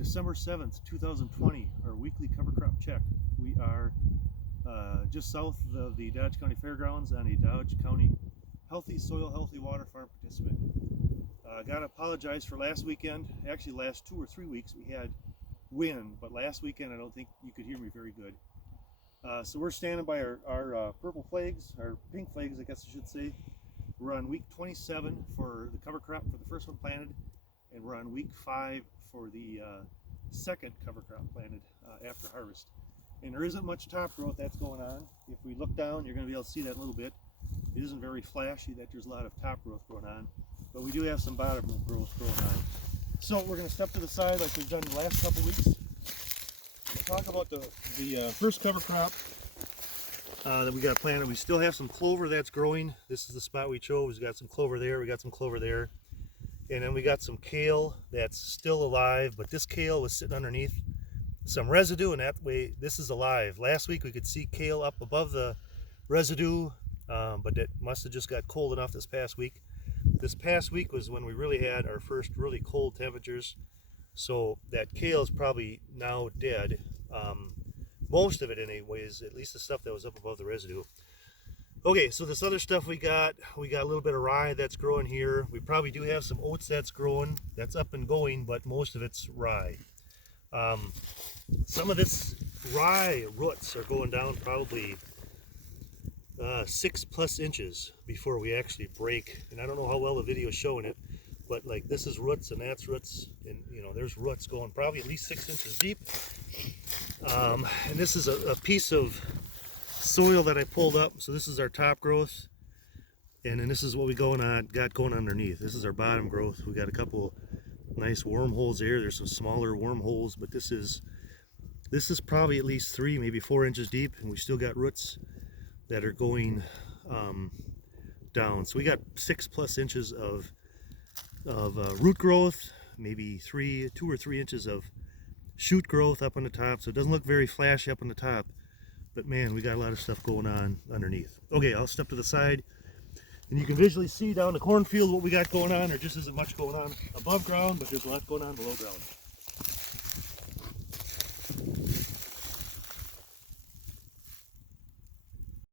December 7th, 2020, our weekly cover crop check. We are just south of the Dodge County Fairgrounds on a Dodge County Healthy Soil, Healthy Water Farm participant. Gotta apologize for last weekend. Actually, last 2 or 3 weeks we had wind, but last weekend I don't think you could hear me very good. So we're standing by our purple flags, our pink flags I guess I should say. We're on week 27 for the cover crop for the first one planted, and we're on week 5 for the second cover crop planted after harvest. And there isn't much top growth that's going on. If we look down, you're going to be able to see that a little bit. It isn't very flashy that there's a lot of top growth going on, but we do have some bottom growth going on. So we're going to step to the side like we've done the last couple weeks. We'll talk about the first cover crop that we got planted. We still have some clover that's growing. This is the spot we chose. We got some clover there, we got some clover there. And then we got some kale that's still alive, but this kale was sitting underneath some residue, and that way this is alive. Last week we could see kale up above the residue, but it must have just got cold enough this past week. This past week was when we really had our first really cold temperatures, so that kale is probably now dead. Most of it anyways, at least the stuff that was up above the residue. Okay, so this other stuff we got a little bit of rye that's growing here. We probably do have some oats that's growing, that's up and going, but most of it's rye. Some of this rye roots are going down probably 6+ inches before we actually break. And I don't know how well the video is showing it, but like this is roots and that's roots, and you know there's roots going probably at least 6 inches deep. And this is a piece of soil that I pulled up. So this is our top growth, and then this is what we got going underneath. This is our bottom growth. We got a couple nice wormholes there. There's some smaller wormholes, but this is probably at least 3, maybe 4 inches deep, and we still got roots that are going down. So we got 6+ inches of root growth, maybe 2 or 3 inches of shoot growth up on the top. So it doesn't look very flashy up on the top, but man, we got a lot of stuff going on underneath. Okay, I'll step to the side, and you can visually see down the cornfield what we got going on. There just isn't much going on above ground, but there's a lot going on below ground.